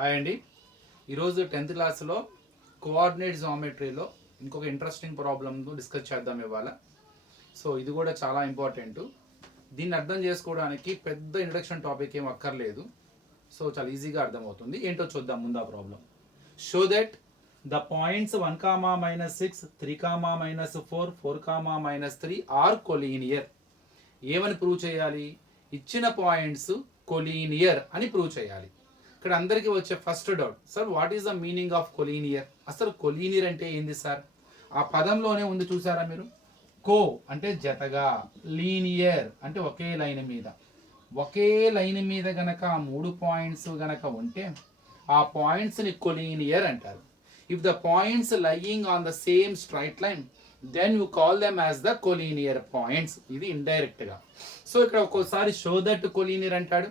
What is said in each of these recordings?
Hi అండి. ఈరోజు 10th క్లాస్లో కోఆర్డినేట్ జామెట్రీలో ఇంకొక ఇంట్రెస్టింగ్ ప్రాబ్లమ్ను డిస్కస్ చేద్దాం ఇవాళ. సో ఇది కూడా చాలా ఇంపార్టెంట్. దీన్ని అర్థం చేసుకోవడానికి పెద్ద ఇంట్రడక్షన్ టాపిక్ ఏం అక్కర్లేదు. సో చాలా ఈజీగా అర్థమవుతుంది. ఏంటో చూద్దాం ముందు ఆ problem. Show that the points 1, -6, 3, -4, 4, -3 are collinear. ఏమని ప్రూవ్ చేయాలి? ఇచ్చిన పాయింట్స్ కొలీనియర్ అని ప్రూవ్ చేయాలి. ఇక్కడ అందరికీ వచ్చే first doubt, sir what is the meaning of collinear? అసలు కొలీనియర్ అంటే ఏంది సార్? ఆ పదంలోనే ఉంది చూసారా మీరు? కో అంటే జతగా, లీనియర్ అంటే ఒకే లైన్ మీద. ఒకే లైన్ మీద గనక 3 పాయింట్స్ గనక ఉంటే ఆ పాయింట్స్ని కొలీనియర్ అంటారు. If the points lying on the same straight line then you call them as the collinear points. ఇది ఇండైరెక్ట్ గా. సో ఇక్కడ ఒక్కోసారి షో దట్ కొలీనియర్ అంటాడు,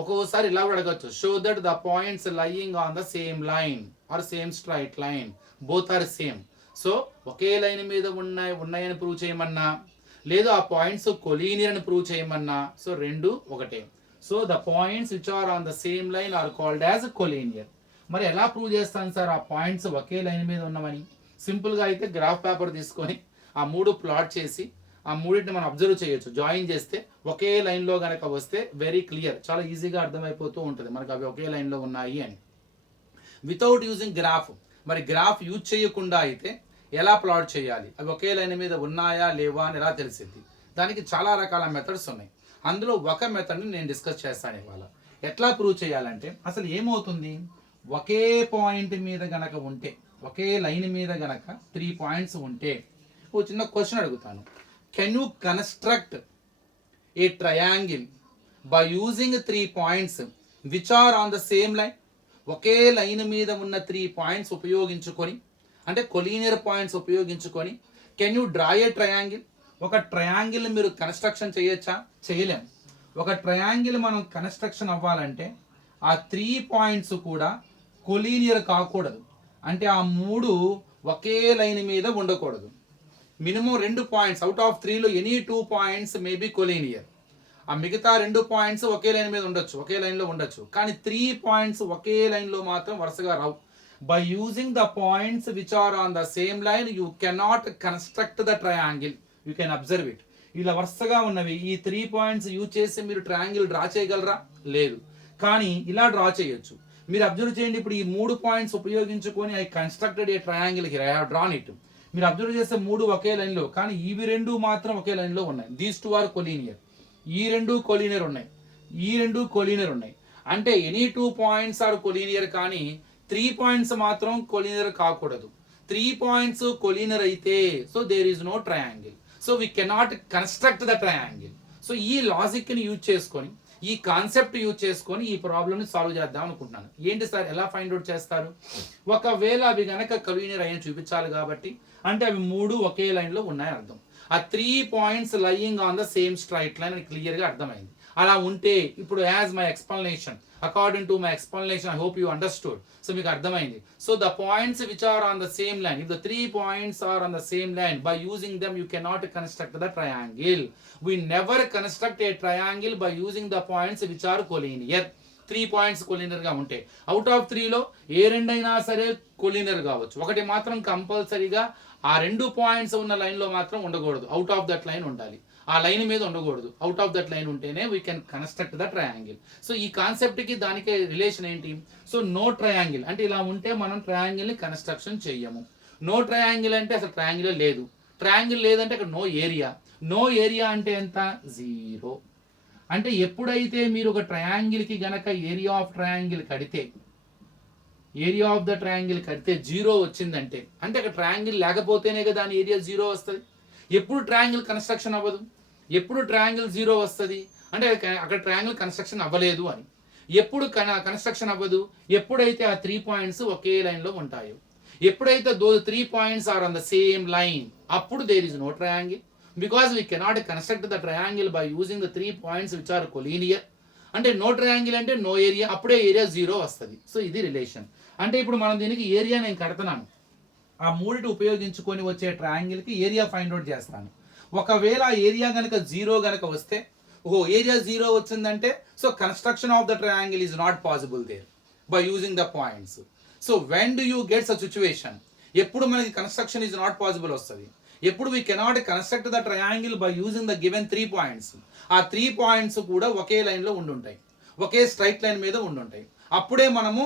ఒక్కోసారి ఇలా కూడా అడగచ్చు, show that the points lying on the same line are same straight line, both are same. So ఒకే లైన్ మీద ఉన్నాయని ప్రూవ్ చేయమన్నా, లేదు ఆ పాయింట్స్ కొలీనియర్ అని ప్రూవ్ చేయమన్నా, సో రెండు ఒకటే. So the points which are on the same line are called as collinear. మరి ఎలా ప్రూవ్ చేస్తాను సార్ ఆ పాయింట్స్ ఒకే లైన్ మీద ఉన్నామని? సింపుల్గా అయితే గ్రాఫ్ పేపర్ తీసుకొని ఆ మూడు ప్లాట్ చేసి ఆ మూడింటిని మనం అబ్జర్వ్ చేయొచ్చు. జాయిన్ చేస్తే ఒకే లైన్లో కనుక వస్తే వెరీ క్లియర్, చాలా ఈజీగా అర్థమైపోతూ ఉంటుంది మనకు అవి ఒకే లైన్లో ఉన్నాయి అని. వితౌట్ యూజింగ్ గ్రాఫ్, మరి గ్రాఫ్ యూజ్ చేయకుండా అయితే ఎలా ప్లాట్ చేయాలి, అవి ఒకే లైన్ మీద ఉన్నాయా లేవా అని ఎలా తెలిసింది? దానికి చాలా రకాల మెథడ్స్ ఉన్నాయి. అందులో ఒక మెథడ్ని నేను డిస్కస్ చేస్తాను ఇవాళ. ఎట్లా ప్రూవ్ చేయాలంటే, అసలు ఏమవుతుంది, ఒకే పాయింట్ మీద గనక ఉంటే, ఒకే లైన్ మీద గనక 3 పాయింట్స్ ఉంటే, ఓ చిన్న క్వశ్చన్ అడుగుతాను. Can you construct a triangle by using 3 points which are on the same line? ఒకే లైన్ మీద ఉన్న 3 పాయింట్స్ ఉపయోగించుకొని, అంటే కొలీనియర్ పాయింట్స్ ఉపయోగించుకొని, can you draw a triangle? ఒక ట్రయాంగిల్ మీరు కన్స్ట్రక్షన్ చేయొచ్చా? చేయలేం. ఒక ట్రయాంగిల్ మనం కన్స్ట్రక్షన్ అవ్వాలంటే ఆ 3 పాయింట్స్ కూడా కొలీనియర్ కాకూడదు. అంటే ఆ మూడు ఒకే లైన్ మీద ఉండకూడదు. మినిమం 2 పాయింట్స్ అవుట్ ఆఫ్ 3లో any 2 points may be collinear. ఆ మిగతా 2 పాయింట్స్ ఒకే లైన్ మీద ఉండొచ్చు, ఒకే లైన్లో ఉండొచ్చు. కానీ 3 పాయింట్స్ ఒకే లైన్లో మాత్రం వరుసగా రావు. By using the points which are on the same line you cannot construct the triangle. You can observe it. ఇలా వరుసగా ఉన్నవి ఈ 3 పాయింట్స్ యూజ్ చేసి మీరు ట్రయాంగిల్ డ్రా చేయగలరా? లేదు. కానీ ఇలా డ్రా చేయొచ్చు. మీరు అబ్జర్వ్ చేయండి. ఇప్పుడు ఈ 3 పాయింట్స్ ఉపయోగించుకొని I constructed a triangle here, I have drawn it. మీరు అబ్జర్వ్ చేస్తే 3 ఒకే లైన్లో, కానీ ఇవి 2 మాత్రం ఒకే లైన్లో ఉన్నాయి. These 2 are collinear. ఈ 2 కొలీనియర్ ఉన్నాయి, ఈ 2 కొలీనియర్ ఉన్నాయి. అంటే ఎనీ 2 పాయింట్స్ ఆర్ కొలీనియర్, కానీ 3 పాయింట్స్ మాత్రం కొలీనియర్ కాకూడదు. 3 పాయింట్స్ కొలీనియర్ అయితే so there is no triangle. So we cannot construct the triangle. So ఈ లాజిక్ని యూజ్ చేసుకొని, ఈ కాన్సెప్ట్ యూజ్ చేసుకొని ఈ ప్రాబ్లమ్ని సాల్వ్ చేద్దాం అనుకుంటున్నాను. ఏంటి సార్, ఎలా ఫైండ్ అవుట్ చేస్తారు? ఒకవేళ అవి గనక కొలీనియర్ అయ్యని చూపించాలి కాబట్టి, అంటే అవి 3 ఒకే లైన్లో ఉన్నాయని అర్థం. ఆ 3 points lying on the same straight line అని క్లియర్గా అర్థమైంది. అలా ఉంటే ఇప్పుడు as my explanation, according to my explanation, I hope you understood. So మీకు అర్థమైంది. So the points which are on the same line, if the 3 points are on the same line, by using them you cannot construct the triangle. We never construct a triangle by using the points which are collinear. 3 points collinear గా ఉంటే, out of 3లో ఏ రెండైనా సరే collinear కావచ్చు, ఒకటి మాత్రం కంపల్సరీగా ఆ 2 points ఉన్న లైన్లో మాత్రం ఉండకూడదు, అవుట్ ఆఫ్ దట్ లైన్ ఉండాలి. ఆ లైన్ మీద ఉండకూడదు, అవుట్ ఆఫ్ దట్ లైన్ ఉంటేనే we can construct the triangle. So ఈ కాన్సెప్ట్కి దానికి రిలేషన్ ఏంటి? సో నో ట్రయాంగిల్ అంటే ఇలా ఉంటే మనం ట్రయాంగిల్ని కన్స్ట్రక్షన్ చెయ్యము. నో ట్రయాంగిల్ అంటే అసలు ట్రయాంగిల్ లేదు. ట్రయాంగిల్ లేదంటే అక్కడ నో ఏరియా. నో ఏరియా అంటే ఎంత? 0. అంటే ఎప్పుడైతే మీరు ఒక ట్రయాంగిల్కి గనక ఏరియా ఆఫ్ ట్రయాంగిల్ కడితే, ఏరియా ఆఫ్ ద ట్రయాంగిల్ కడితే 0 వచ్చిందంటే, అంటే అక్కడ ట్రయాంగిల్ లేకపోతేనే కదా దాని ఏరియా 0 వస్తుంది. ఎప్పుడు ట్రయాంగిల్ కన్స్ట్రక్షన్ అవ్వదు, ఎప్పుడు ట్రయాంగిల్ 0 వస్తుంది అంటే అక్కడ ట్రయాంగిల్ కన్స్ట్రక్షన్ అవ్వలేదు అని. ఎప్పుడు కన్స్ట్రక్షన్ అవ్వదు? ఎప్పుడైతే ఆ 3 పాయింట్స్ ఒకే లైన్లో ఉంటాయో. ఎప్పుడైతే those 3 points are on the same line, అప్పుడు there is no triangle. Because we cannot construct the triangle by using the 3 points which are collinear. అంటే నో ట్రయాంగిల్ అంటే నో ఏరియా, అప్పుడే ఏరియా 0 వస్తుంది. సో ఇది relation. అంటే ఇప్పుడు మనం దీనికి ఏరియా నేను కడతాను, ఆ మూడిటి ఉపయోగించుకొని వచ్చే ట్రయాంగిల్కి ఏరియా ఫైండ్ అవుట్ చేస్తాను. ఒకవేళ ఏరియా కనుక 0 కనుక వస్తే, ఓహో ఏరియా 0 వచ్చిందంటే so construction of the triangle is not possible there. by using the points. So when do you get such situation? ఎప్పుడు మనకి కన్స్ట్రక్షన్ ఈజ్ నాట్ పాసిబుల్ వస్తుంది, ఎప్పుడు we cannot construct the triangle by using the given 3 points. ఆ 3 points కూడా ఒకే లైన్లో ఉండుంటాయి, ఒకే straight line మీద ఉండుంటాయి. అప్పుడే మనము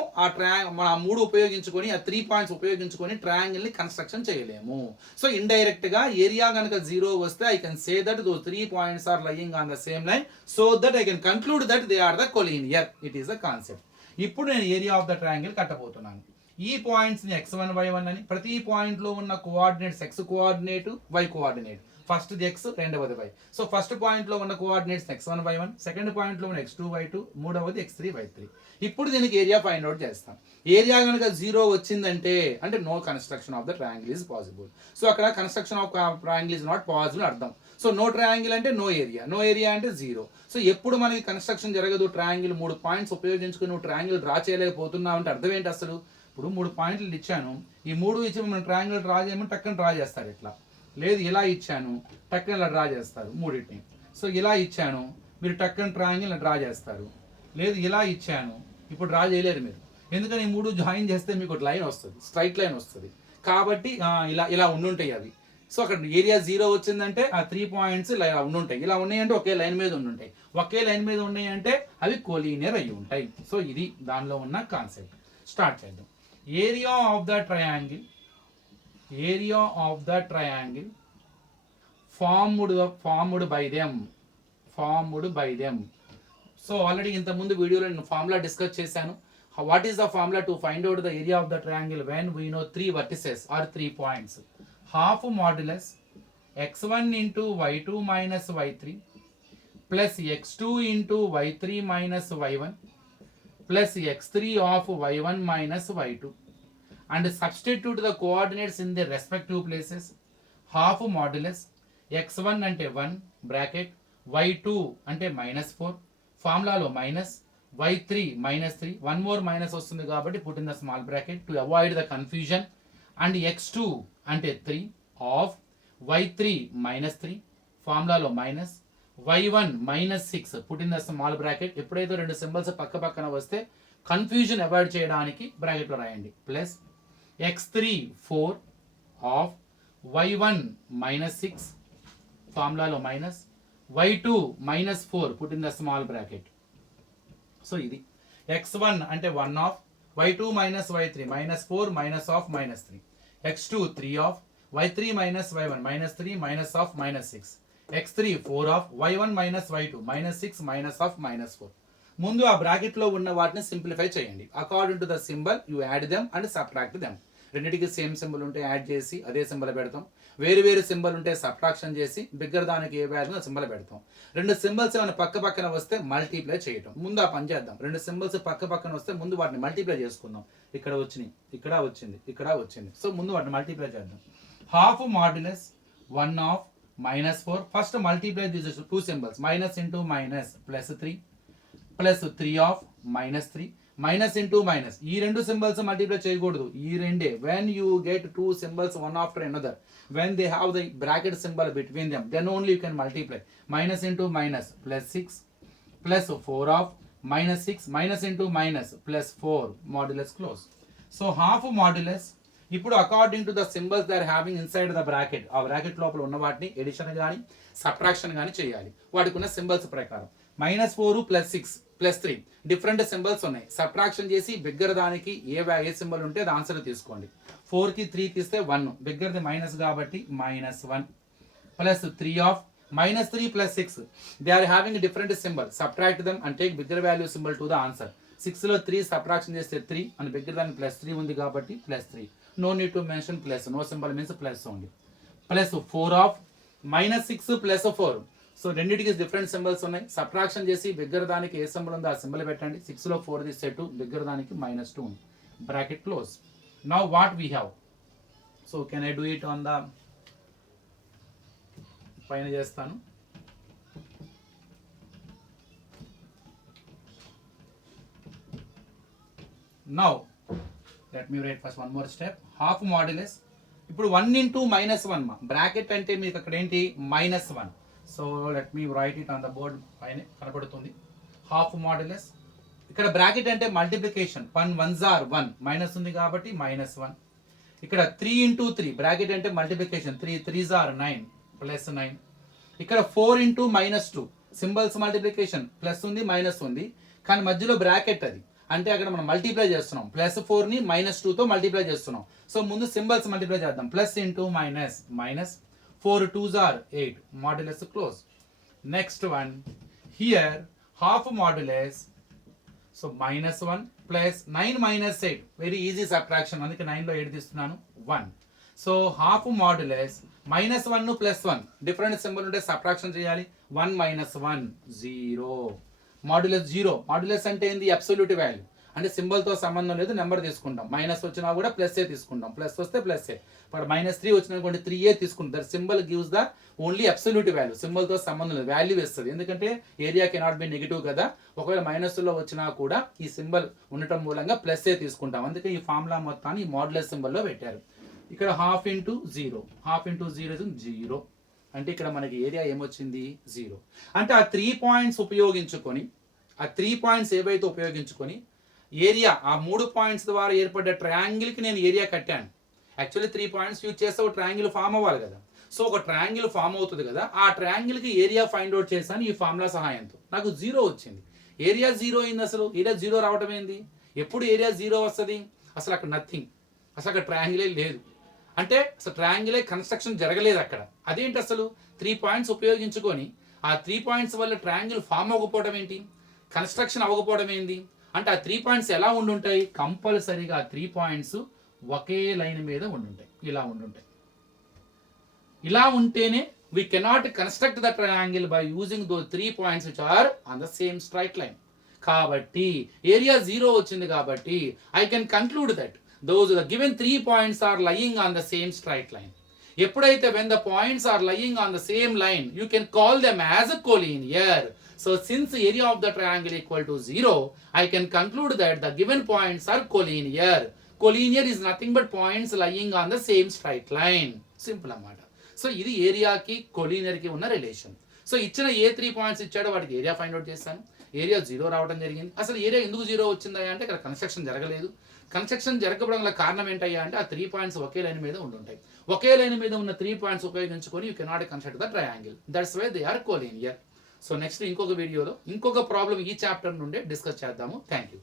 మన 3 ఉపయోగించుకొని, ఆ 3 పాయింట్స్ ఉపయోగించుకొని ట్రయాంగిల్ని కన్స్ట్రక్షన్ చేయలేము. సో ఇండైరెక్ట్గా ఏరియా కనుక 0 వస్తే I can say that those 3 points are lying on the same line, so that I can conclude that they are the collinear. It is the concept. ఇప్పుడు నేను ఏరియా ఆఫ్ ద ట్రయాంగిల్ కట్టబోతున్నాను. ఈ పాయింట్స్ని x1 y1 అని, ప్రతి పాయింట్లో ఉన్న coordinates x coordinate y coordinate, ఫస్ట్ది x రెండవది y. సో ఫస్ట్ పాయింట్లో ఉన్న కోఆర్డినేట్స్ x1 y1, సెకండ్ పాయింట్లో ఉన్న x2 y2, మూడవది x3 y3. ఇప్పుడు దీనికి ఏరియా ఫైండ్ అవుట్ చేస్తాం. ఏరియా కనుక 0 వచ్చిందంటే అంటే no construction of the triangle is possible. So అక్కడ construction of triangle is not possible అర్థం. సో నో ట్రయాంగిల్ అంటే నో ఏరియా, నో ఏరియా అంటే 0. సో ఎప్పుడు మనకి కన్స్ట్రక్షన్ జరగదు, ట్రయాంగిల్ 3 పాయింట్స్ ఉపయోగించుకుని నువ్వు ట్రయాంగిల్ డ్రా చేయలేకపోతున్నావు అంటే అర్థం ఏంటి అసలు? ఇప్పుడు 3 పాయింట్లు ఇచ్చాను, ఈ 3 ఇచ్చి మనం ట్రయాంగిల్ డ్రా చేయమని టక్కన డ్రా చేస్తారు. ఇట్లా లేదు, ఇలా ఇచ్చాను టక్కన ఇలా డ్రా చేస్తారు మూడింటిని. సో ఇలా ఇచ్చాను, మీరు టక్కన ట్రయాంగిల్ డ్రా చేస్తారు. లేదు ఇలా ఇచ్చాను, ఇప్పుడు డ్రా చేయలేరు మీరు, ఎందుకని 3 జాయిన్ చేస్తే మీకు ఒక లైన్ వస్తుంది, స్ట్రైట్ లైన్ వస్తుంది. కాబట్టి ఇలా ఇలా ఉండుంటాయి అవి. సో అక్కడ ఏరియా 0 వచ్చిందంటే ఆ 3 పాయింట్స్ ఇలా ఉండుంటాయి. ఇలా ఉన్నాయంటే ఒకే లైన్ మీద ఉండుంటాయి, ఒకే లైన్ మీద ఉన్నాయంటే అవి కోలీనియర్ అయి ఉంటాయి. సో ఇది దానిలో ఉన్న కాన్సెప్ట్. స్టార్ట్ చేద్దాం. Area of the triangle, area of the triangle formed by them. So already ఇంతకుముందు వీడియోలో నేను ఫార్ములా డిస్కస్ చేశాను. What is the formula to find out the area of the triangle when we know 3 vertices or 3 points? Half modulus x1 into y2 minus y3 plus x2 into y3 minus y1 plus x3 of y1 minus y2, and substitute the coordinates in their respective places. Half modulus x1 అంటే 1 bracket, y2 అంటే -4, ఫార్ములాలో minus, y3 -3, 1 more minus వస్తుంది కాబట్టి put in the small bracket to avoid the confusion, and x2 అంటే 3 of y3 -3, ఫార్ములాలో minus, y1 -6 put in the small bracket. ఎప్పుడైతే రెండు symbols పక్క పక్కన వస్తే కన్ఫ్యూజన్ అవాయిడ్ చేయడానికి బ్రాకెట్లో రాయండి, ప్లస్ x3 4 ఆఫ్ y1 -6, ఫార్ములాలో minus, y2 -4 put in the small bracket. So ఇది x1 అంటే 1 of y2 minus y3 -4 minus of -3, x2 3 of y3 minus y1 -3 minus of -6, x3 4 of y1 minus y2 -6 minus of -4. ముందు ఆ బ్రాకెట్లో ఉన్న వాటిని simplify చేయండి. According to the symbol you add them and subtract them. రెండింటికి same symbol ఉంటే add చేసి అదే సింబల్ పెడతాం, వేరు వేరు సింబల్ ఉంటే సబ్ట్రాక్షన్ చేసి బిగ్గర్ దానికి ఏ వాల్యూ సింబల్ పెడతాం. రెండు సింబల్స్ ఏమైనా పక్క పక్కన వస్తే మల్టీప్లై చేయటం. ముందు ఆ పని చేద్దాం. రెండు సింబల్స్ పక్క పక్కన వస్తే ముందు వాటిని మల్టీప్లై చేసుకుందాం. ఇక్కడ వచ్చినాయి, ఇక్కడ వచ్చింది, ఇక్కడ వచ్చింది. సో ముందు వాటిని మల్టీప్లై చేద్దాం. Half modulus 1 of -4, first multiply this 2 symbols, minus into minus +3 plus 3 of -3 minus into minus. ఈ రెండు సింబల్స్ మల్టిప్లై చేయకూడదు, ఈ రెండే. When you get 2 symbols one after another, when they have the bracket symbol between them, then only you can multiply. Minus into minus +6 plus 4 of -6 minus into minus +4, modulus close. So half modulus ఇప్పుడు according to the symbols they are having inside the bracket, ఆ bracket లోపల ఉన్న వాటిని edition కానీ subtraction కానీ చేయాలి వాటికి ఉన్న సింబల్స్ ప్రకారం. -4 +6 +3 డిఫరెంట్ సింబల్స్ ఉన్నాయి. సబ్ట్రాక్షన్ చేసి బిగ్గర్ దానికి ఏ సింబల్ ఉంటే అది ఆన్సర్ తీసుకోండి. 4కి 3 తీస్తే 1, బిగ్గర్ది మైనస్ కాబట్టి -1 plus 3 of -3 +6, they are having different symbol, subtract them and take bigger value symbol to the answer. 6లో 3 సబ్ట్రాక్షన్ చేస్తే 3 అని బిగ్గర్ దానికి +3 ఉంది కాబట్టి +3. No need to mention plus, no symbol means plus only. Plus 4 of -6 + 4, so రెండింటికి different symbols ఉన్నాయి. Subtraction చేసి bigger దానికి ఏ సింబల్ ఉందో ఆ సింబల్ పెట్టండి. 6లో 4 తీస్తే 2, బిగ్గర్ దానికి -2 ఉంది. Bracket close. Now what we have, so can I do it on the పైన చేస్తాను. Now let me right first one more step. Half modulus ఇప్పుడు 1 ఇంటూ -1 మా బ్రాకెట్ అంటే మీకు అక్కడ ఏంటి -1. So let me right it on the board, పైన కనబడుతుంది. హాఫ్ మాడ్యులస్ ఇక్కడ బ్రాకెట్ అంటే మల్టిప్లికేషన్, 1 1s are 1, మైనస్ ఉంది కాబట్టి -1. ఇక్కడ 3 into 3 బ్రాకెట్ అంటే మల్టిప్లికేషన్, 3 3s are 9 +9. ఇక్కడ 4 into -2 సింబల్స్ మల్టిప్లికేషన్, ప్లస్ ఉంది మైనస్ ఉంది కానీ మధ్యలో బ్రాకెట్ అది అంటే అక్కడ మనం మల్టిప్లై చేస్తున్నాం, +4 ని -2తో మల్టిప్లై చేస్తున్నాం. సో ముందు సింబల్స్ మల్టిప్లై చేద్దాం, plus into minus, minus 4 2s are 8, modulus close. Next one here half modulus, so -1 plus 9 - 8, very easy subtraction, అందుకే 9లో 8 తీస్తున్నాను, 1. So half modulus -1 +1 different symbol ఉంటే సబ్ట్రాక్షన్ చేయాలి, 1 - 1 0, మాడ్యులస్ 0. మాడ్యులస్ అంటే ఏంది? అబ్సల్యూట్ వాల్యూ, అంటే symbol తో సంబంధం లేదు, నెంబర్ తీసుకుంటాం. మైనస్ వచ్చినా కూడా ప్లస్ తీసుకుంటాం, ప్లస్ వస్తే ప్లస్. ఇప్పుడు -3 వచ్చినా కూడా 3 తీసుకుంటాం. That symbol gives the only absolute value, symbol తో సంబంధం లేదు, వాల్యూ ఇస్తుంది. ఎందుకంటే ఏరియా కెనాట్ బి నెగిటివ్ కదా, ఒకవేళ మైనస్లో వచ్చినా కూడా ఈ సింబల్ ఉండటం మూలంగా ప్లస్ తీసుకుంటాం. అందుకే ఈ ఫార్ములా మొత్తాన్ని ఈ మాడ్యులస్ సింబల్లో పెట్టారు. ఇక్కడ ½ × 0, ½ × 0 0, అంటే ఇక్కడ మనకి ఏరియా ఏమొచ్చింది? 0. అంటే ఆ 3 పాయింట్స్ ఉపయోగించుకొని, ఆ 3 పాయింట్స్ ఏవైతే ఉపయోగించుకొని ఏరియా, ఆ 3 పాయింట్స్ ద్వారా ఏర్పడ్డ ట్రయాంగిల్కి నేను ఏరియా కట్టాను. యాక్చువల్లీ 3 పాయింట్స్ యూజ్ చేస్తే ఒక ట్రయాంగిల్ ఫామ్ అవ్వాలి కదా. సో ఒక ట్రయాంగిల్ ఫామ్ అవుతుంది కదా, ఆ ట్రయాంగిల్కి ఏరియా ఫైండ్ అవుట్ చేశాను ఈ ఫార్ములా సహాయంతో. నాకు 0 వచ్చింది. ఏరియా 0 అయింది. అసలు ఏరియా 0 రావడం ఏంది? ఎప్పుడు ఏరియా 0 వస్తుంది? అసలు అక్కడ నథింగ్, అసలు అక్కడ ట్రయాంగిలే లేదు. అంటే అసలు ట్రయాంగిలే కన్స్ట్రక్షన్ జరగలేదు అక్కడ. అదేంటి అసలు? 3 పాయింట్స్ ఉపయోగించుకొని ఆ 3 పాయింట్స్ వల్ల ట్రయాంగిల్ ఫామ్ అవ్వకపోవడం ఏంటి? కన్స్ట్రక్షన్ అవ్వకపోవడం ఏంది? అంటే ఆ 3 పాయింట్స్ ఎలా ఉండుంటాయి? కంపల్సరీగా 3 పాయింట్స్ ఒకే లైన్ మీద ఉండుంటాయి, ఇలా ఉండుంటాయి. ఇలా ఉంటేనే we cannot construct the triangle by using those 3 points which are on the same straight line. కాబట్టి ఏరియా 0 వచ్చింది కాబట్టి I can conclude that those the given 3 points are lying on the same straight line. ఎప్పుడైతే when the points are lying on the same line, you can call them as a collinear. So since area of the triangle equal to 0, I can conclude that the given points are collinear. Collinear is nothing but points lying on the same straight line. Simple అన్నమాట. So ఇది ఏరియాకి కొలీనియర్కి ఉన్న relation. So ఇచ్చిన ఏ 3 points ఇచ్చాడో వాటికి area find out చేస్తాను. Area 0 రావడం జరిగింది. అసలు ఏరియా ఎందుకు 0 వచ్చిందా అంటే ఇక్కడ కన్స్ట్రక్షన్ జరగలేదు. కన్స్ట్రక్షన్ జరగకపోవడం వల్ల కారణం ఏంటయ్యా అంటే ఆ 3 పాయింట్స్ ఒకే లైన్ మీద ఉండుంటాయి. ఒకే లైన్ మీద ఉన్న 3 పాయింట్స్ ఉపయోగించుకొని you cannot construct the triangle. That's why they are collinear. So next ఇంకొక వీడియోలో ఇంకొక ప్రాబ్లం ఈ చాప్టర్ నుండే డిస్కస్ చేద్దాము. Thank you.